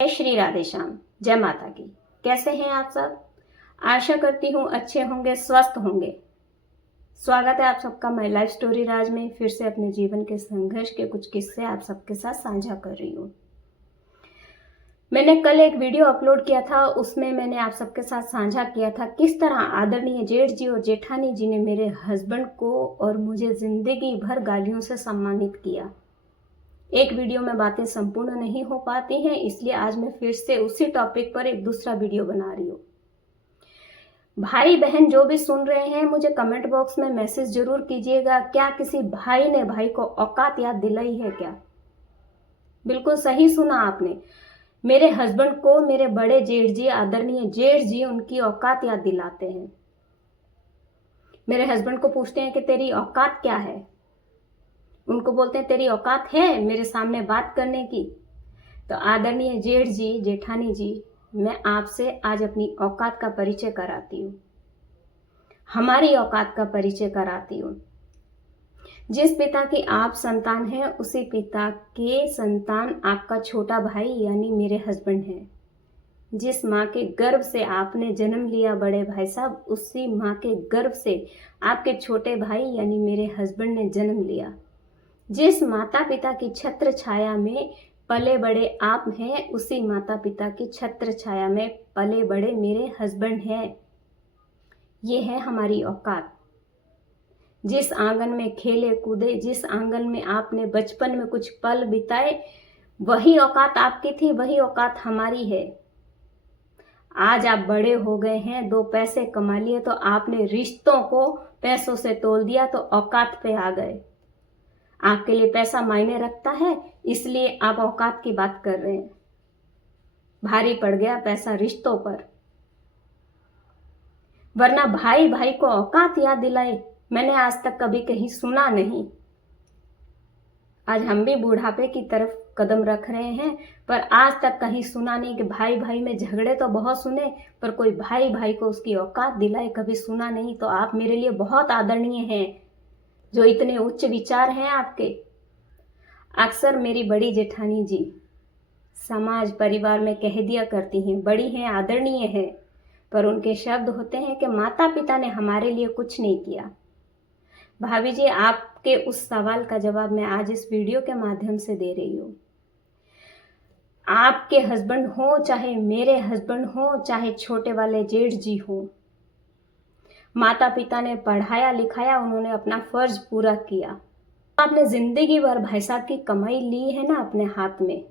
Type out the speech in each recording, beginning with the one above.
जय श्री राधे श्याम। जय माता की। कैसे हैं आप सब? आशा करती हूँ अच्छे होंगे, स्वस्थ होंगे। स्वागत है आप सबका माई लाइफ स्टोरी राज में। फिर से अपने जीवन के संघर्ष के कुछ किस्से आप सबके साथ साझा कर रही हूँ। मैंने कल एक वीडियो अपलोड किया था, उसमें मैंने आप सबके साथ साझा किया था किस तरह आदरणीय जेठ जी और जेठानी जी ने मेरे हस्बैंड को और मुझे जिंदगी भर गालियों से सम्मानित किया। एक वीडियो में बातें संपूर्ण नहीं हो पाती हैं, इसलिए आज मैं फिर से उसी टॉपिक पर एक दूसरा वीडियो बना रही हूँ। भाई बहन जो भी सुन रहे हैं, मुझे कमेंट बॉक्स में मैसेज जरूर कीजिएगा। क्या किसी भाई ने भाई को औकात याद दिलाई है क्या? बिल्कुल सही सुना आपने। मेरे हस्बैंड को मेरे बड़े जेठ जी, आदरणीय जेठ जी, उनकी औकात याद दिलाते हैं। मेरे हस्बैंड को पूछते हैं कि तेरी औकात क्या है। उनको बोलते हैं तेरी औकात है मेरे सामने बात करने की? तो आदरणीय जेठ जी, जेठानी जी, मैं आपसे आज अपनी औकात का परिचय कराती हूँ, हमारी औकात का परिचय कराती हूँ। जिस पिता की आप संतान हैं, उसी पिता के संतान आपका छोटा भाई यानी मेरे हस्बैंड हैं। जिस माँ के गर्भ से आपने जन्म लिया बड़े भाई साहब, उसी माँ के गर्भ से आपके छोटे भाई यानी मेरे हस्बैंड ने जन्म लिया। जिस माता पिता की छत्र छाया में पले बड़े आप हैं, उसी माता पिता की छत्र छाया में पले बड़े मेरे हस्बैंड हैं। ये है हमारी औकात। जिस आंगन में खेले कूदे, जिस आंगन में आपने बचपन में कुछ पल बिताए, वही औकात आपकी थी, वही औकात हमारी है। आज आप बड़े हो गए हैं, दो पैसे कमा लिए तो आपने रिश्तों को पैसों से तोल दिया, तो औकात पे आ गए। आपके लिए पैसा मायने रखता है, इसलिए आप औकात की बात कर रहे हैं। भारी पड़ गया पैसा रिश्तों पर, वरना भाई भाई को औकात याद दिलाए मैंने आज तक कभी कहीं सुना नहीं। आज हम भी बुढ़ापे की तरफ कदम रख रहे हैं, पर आज तक कहीं सुना नहीं कि भाई भाई में झगड़े तो बहुत सुने, पर कोई भाई भाई को उसकी औकात दिलाए कभी सुना नहीं। तो आप मेरे लिए बहुत आदरणीय हैं, जो इतने उच्च विचार हैं आपके। अक्सर मेरी बड़ी जेठानी जी समाज परिवार में कह दिया करती हैं, बड़ी हैं, आदरणीय है, पर उनके शब्द होते हैं कि माता पिता ने हमारे लिए कुछ नहीं किया। भाभी जी, आपके उस सवाल का जवाब मैं आज इस वीडियो के माध्यम से दे रही हूँ। आपके हस्बैंड हो, चाहे मेरे हस्बैंड हो, चाहे छोटे वाले जेठ जी हो, माता पिता ने पढ़ाया लिखाया, उन्होंने अपना फर्ज पूरा किया। आपने जिंदगी भर भाई साहब की कमाई ली है ना अपने हाथ में,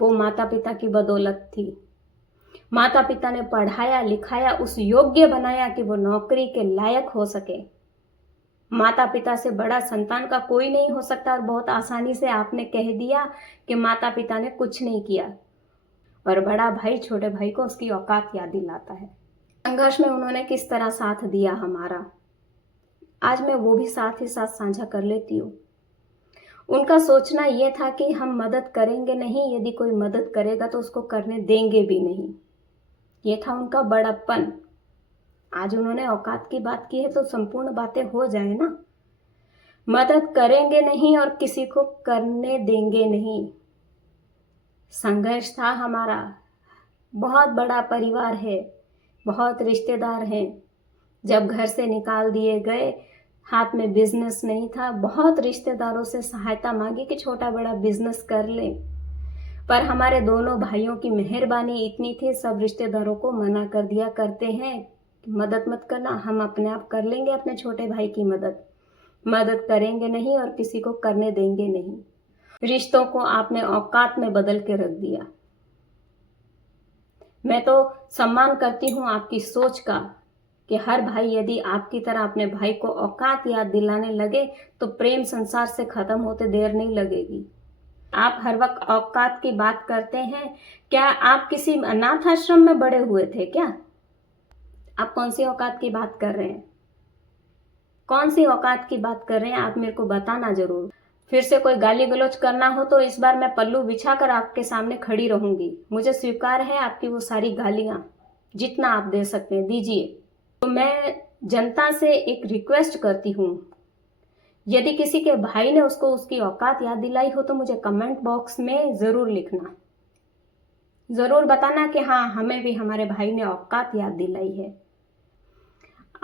वो माता पिता की बदौलत थी। माता पिता ने पढ़ाया लिखाया, उस योग्य बनाया कि वो नौकरी के लायक हो सके। माता पिता से बड़ा संतान का कोई नहीं हो सकता, और बहुत आसानी से आपने कह दिया कि माता पिता ने कुछ नहीं किया, और बड़ा भाई छोटे भाई को उसकी औकात याद दिलाता है। संघर्ष में उन्होंने किस तरह साथ दिया हमारा, आज मैं वो भी साथ ही साथ साझा कर लेती हूँ। उनका सोचना यह था कि हम मदद करेंगे नहीं, यदि कोई मदद करेगा तो उसको करने देंगे भी नहीं। ये था उनका बड़प्पन। आज उन्होंने औकात की बात की है तो संपूर्ण बातें हो जाए ना। मदद करेंगे नहीं और किसी को करने देंगे नहीं। संघर्ष था हमारा। बहुत बड़ा परिवार है, बहुत रिश्तेदार हैं। जब घर से निकाल दिए गए, हाथ में बिजनेस नहीं था, बहुत रिश्तेदारों से सहायता मांगी कि छोटा बड़ा बिजनेस कर ले, पर हमारे दोनों भाइयों की मेहरबानी इतनी थी, सब रिश्तेदारों को मना कर दिया करते हैं, मदद मत करना, हम अपने आप कर लेंगे अपने छोटे भाई की मदद करेंगे नहीं और किसी को करने देंगे नहीं। रिश्तों को आपने औकात में बदल के रख दिया। मैं तो सम्मान करती हूँ आपकी सोच का कि हर भाई यदि आपकी तरह अपने भाई को औकात याद दिलाने लगे तो प्रेम संसार से खत्म होते देर नहीं लगेगी। आप हर वक्त औकात की बात करते हैं। क्या आप किसी अनाथ आश्रम में बड़े हुए थे क्या? आप कौन सी औकात की बात कर रहे हैं? कौन सी औकात की बात कर रहे हैं आप मेरे को बताना जरूर। फिर से कोई गाली गलौज करना हो तो इस बार मैं पल्लू बिछाकर आपके सामने खड़ी रहूंगी। मुझे स्वीकार है आपकी वो सारी गालियां, जितना आप दे सकते हैं दीजिए। तो मैं जनता से एक रिक्वेस्ट करती हूँ, यदि किसी के भाई ने उसको उसकी औकात याद दिलाई हो तो मुझे कमेंट बॉक्स में जरूर लिखना। ज़रूर बताना कि हाँ, हमें भी हमारे भाई ने औकात याद दिलाई है।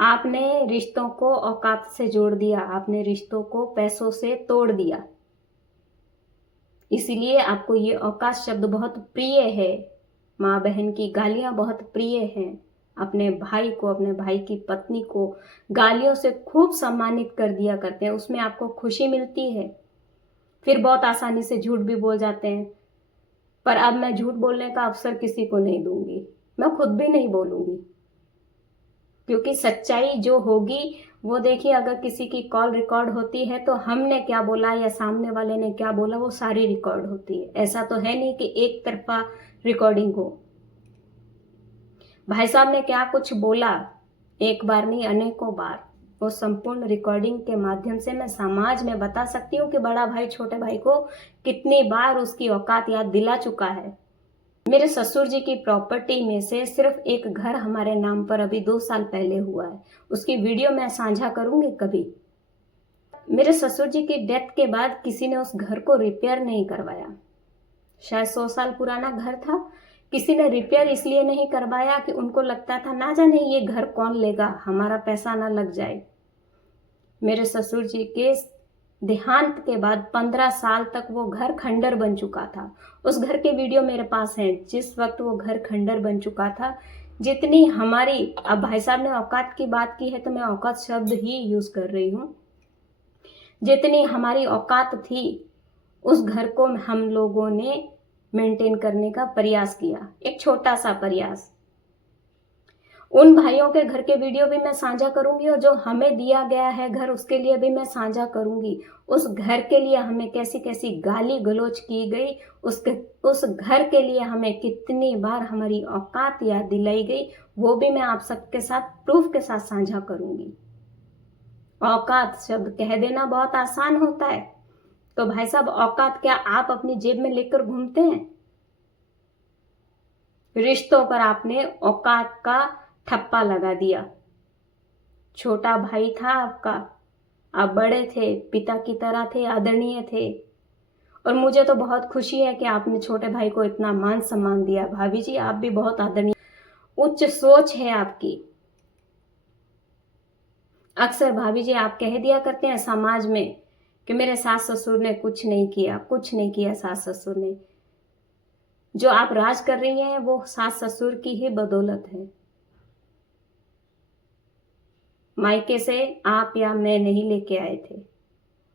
आपने रिश्तों को औकात से जोड़ दिया, आपने रिश्तों को पैसों से तोड़ दिया, इसीलिए आपको ये औकात शब्द बहुत प्रिय है। माँ बहन की गालियाँ बहुत प्रिय हैं। अपने भाई को, अपने भाई की पत्नी को गालियों से खूब सम्मानित कर दिया करते हैं, उसमें आपको खुशी मिलती है। फिर बहुत आसानी से झूठ भी बोल जाते हैं, पर अब मैं झूठ बोलने का अवसर किसी को नहीं दूंगी, मैं खुद भी नहीं बोलूंगी, क्योंकि सच्चाई जो होगी वो देखिए, अगर किसी की कॉल रिकॉर्ड होती है तो हमने क्या बोला या सामने वाले ने क्या बोला वो सारी रिकॉर्ड होती है। ऐसा तो है नहीं कि एक तरफा रिकॉर्डिंग हो। भाई साहब ने क्या कुछ बोला, एक बार नहीं अनेकों बार, वो संपूर्ण रिकॉर्डिंग के माध्यम से मैं समाज में बता सकती हूँ कि बड़ा भाई छोटे भाई को कितनी बार उसकी औकात याद दिला चुका है। मेरे ससुर जी की प्रॉपर्टी में से सिर्फ एक घर हमारे नाम पर अभी 2 साल पहले हुआ है, उसकी वीडियो मैं साझा करूंगी कभी। मेरे ससुर जी की डेथ के बाद किसी ने उस घर को रिपेयर नहीं करवाया। शायद 100 साल पुराना घर था, किसी ने रिपेयर इसलिए नहीं करवाया कि उनको लगता था ना जाने ये घर कौन लेगा, हमारा पैसा ना लग जाए। मेरे ससुर जी के देहांत के बाद 15 साल तक वो घर खंडर बन चुका था। उस घर के वीडियो मेरे पास हैं, जिस वक्त वो घर खंडर बन चुका था। जितनी हमारी, अब भाई साहब ने औकात की बात की है तो मैं औकात शब्द ही यूज कर रही हूँ, जितनी हमारी औकात थी उस घर को हम लोगों ने मेंटेन करने का प्रयास किया, एक छोटा सा प्रयास। उन भाइयों के घर के वीडियो भी मैं साझा करूंगी, और जो हमें दिया गया है घर उसके लिए भी मैं साझा करूंगी। उस घर के लिए हमें कैसी कैसी गाली गलौज की गई, उस घर के लिए हमें कितनी बार हमारी औकात याद दिलाई गई, वो भी मैं आप सबके साथ प्रूफ के साथ साझा करूंगी। औकात शब्द कह देना बहुत आसान होता है, तो भाई साहब औकात क्या आप अपनी जेब में लेकर घूमते हैं? रिश्तों पर आपने औकात का ठप्पा लगा दिया। छोटा भाई था आपका, आप बड़े थे, पिता की तरह थे, आदरणीय थे, और मुझे तो बहुत खुशी है कि आपने छोटे भाई को इतना मान सम्मान दिया। भाभी जी आप भी बहुत आदरणीय, उच्च सोच है आपकी। अक्सर भाभी जी आप कह दिया करते हैं समाज में कि मेरे सास ससुर ने कुछ नहीं किया, कुछ नहीं किया सास ससुर ने। जो आप राज कर रही हैं वो सास ससुर की ही बदौलत है। मायके से आप या मैं नहीं लेके आए थे,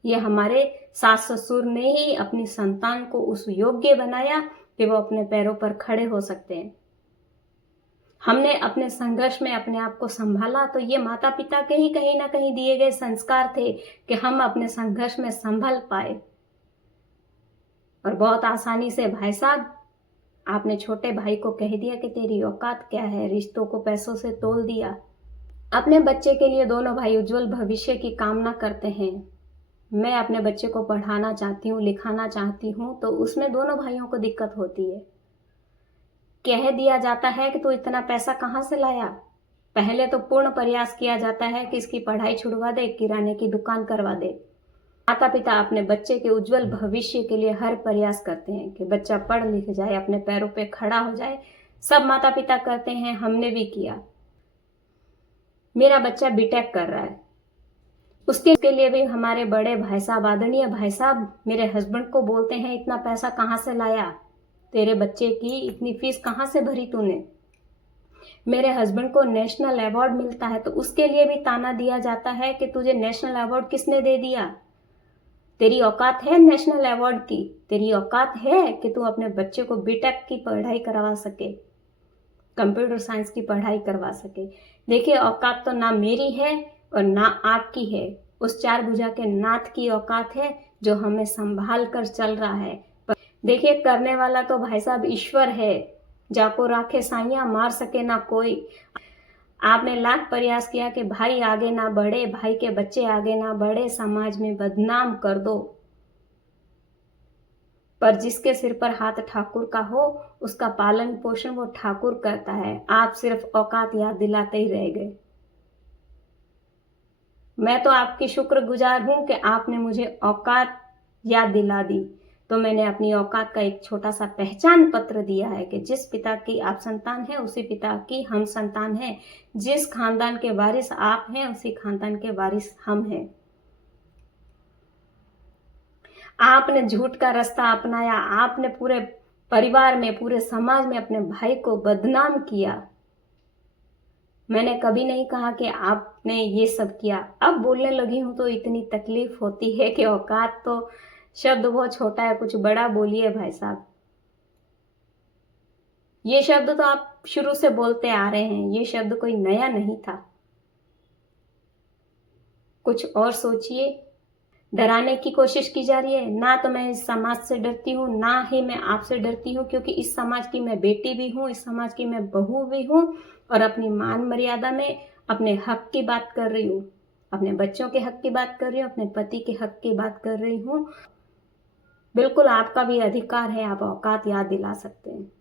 ये हमारे सास ससुर ने ही अपनी संतान को उस योग्य बनाया कि वो अपने पैरों पर खड़े हो सकते हैं। हमने अपने संघर्ष में अपने आप को संभाला, तो ये माता पिता के ही कहीं ना कहीं दिए गए संस्कार थे कि हम अपने संघर्ष में संभल पाए। और बहुत आसानी से भाई साहब आपने छोटे भाई को कह दिया कि तेरी औकात क्या है, रिश्तों को पैसों से तोल दिया। अपने बच्चे के लिए दोनों भाई उज्जवल भविष्य की कामना करते हैं। मैं अपने बच्चे को पढ़ाना चाहती हूँ, लिखाना चाहती हूँ, तो उसमें दोनों भाइयों को दिक्कत होती है। कह दिया जाता है कि तू इतना पैसा कहाँ से लाया। पहले तो पूर्ण प्रयास किया जाता है कि इसकी पढ़ाई छुड़वा दे, किराने की दुकान करवा दे। माता पिता अपने बच्चे के उज्जवल भविष्य के लिए हर प्रयास करते हैं कि बच्चा पढ़ लिख जाए, अपने पैरों पे खड़ा हो जाए। सब माता पिता करते हैं, हमने भी किया। मेरा बच्चा बीटेक कर रहा है, उसके लिए भी हमारे बड़े भाई साहब, आदरणीय भाई साहब मेरे हस्बैंड को बोलते हैं इतना पैसा कहाँ से लाया, तेरे बच्चे की इतनी फीस कहाँ से भरी तूने। मेरे हस्बैंड को नेशनल अवार्ड मिलता है तो उसके लिए भी ताना दिया जाता है कि तुझे नेशनल अवार्ड किसने दे दिया, तेरी औकात है नेशनल अवार्ड की, तेरी औकात है कि तू अपने बच्चे को बीटेक की पढ़ाई करवा सके, कंप्यूटर साइंस की पढ़ाई करवा सके। देखिए औकात तो ना मेरी है और ना आपकी है, उस 4 भुजा के नाथ की औकात है जो हमें संभाल कर चल रहा है। पर देखिए करने वाला तो भाई साहब ईश्वर है, जाको राखे साइया मार सके ना कोई। आपने लाख प्रयास किया कि भाई आगे ना बढ़े, भाई के बच्चे आगे ना बढ़े, समाज में बदनाम कर दो, पर जिसके सिर पर हाथ ठाकुर का हो उसका पालन पोषण वो ठाकुर करता है। आप सिर्फ औकात याद दिलाते ही रह गए। मैं तो आपकी शुक्रगुजार हूं कि आपने मुझे औकात याद दिला दी। तो तो मैंने अपनी औकात का एक छोटा सा पहचान पत्र दिया है कि जिस पिता की आप संतान हैं उसी पिता की हम संतान हैं, जिस खानदान के वारिस आप हैं उसी खानदान के वारिस हम हैं। आपने झूठ का रास्ता अपनाया, आपने पूरे परिवार में, पूरे समाज में अपने भाई को बदनाम किया। मैंने कभी नहीं कहा कि आपने ये सब किया। अब बोलने लगी हूं तो इतनी तकलीफ होती है कि औकात तो शब्द बहुत छोटा है, कुछ बड़ा बोलिए भाई साहब। ये शब्द तो आप शुरू से बोलते आ रहे हैं, ये शब्द कोई नया नहीं था। कुछ और सोचिए। डराने की कोशिश की जा रही है। ना तो मैं इस समाज से डरती हूँ, ना ही मैं आपसे डरती हूँ, क्योंकि इस समाज की मैं बेटी भी हूँ, इस समाज की मैं बहू भी हूँ और अपनी मान मर्यादा में अपने हक की बात कर रही हूँ, अपने बच्चों के हक की बात कर रही हूँ, अपने पति के हक की बात कर रही हूँ। बिल्कुल आपका भी अधिकार है, आप औकात याद दिला सकते हैं।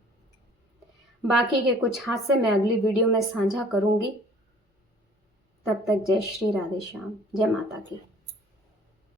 बाकी के कुछ हादसे मैं अगली वीडियो में साझा करूंगी। तब तक जय श्री राधे श्याम, जय माता की।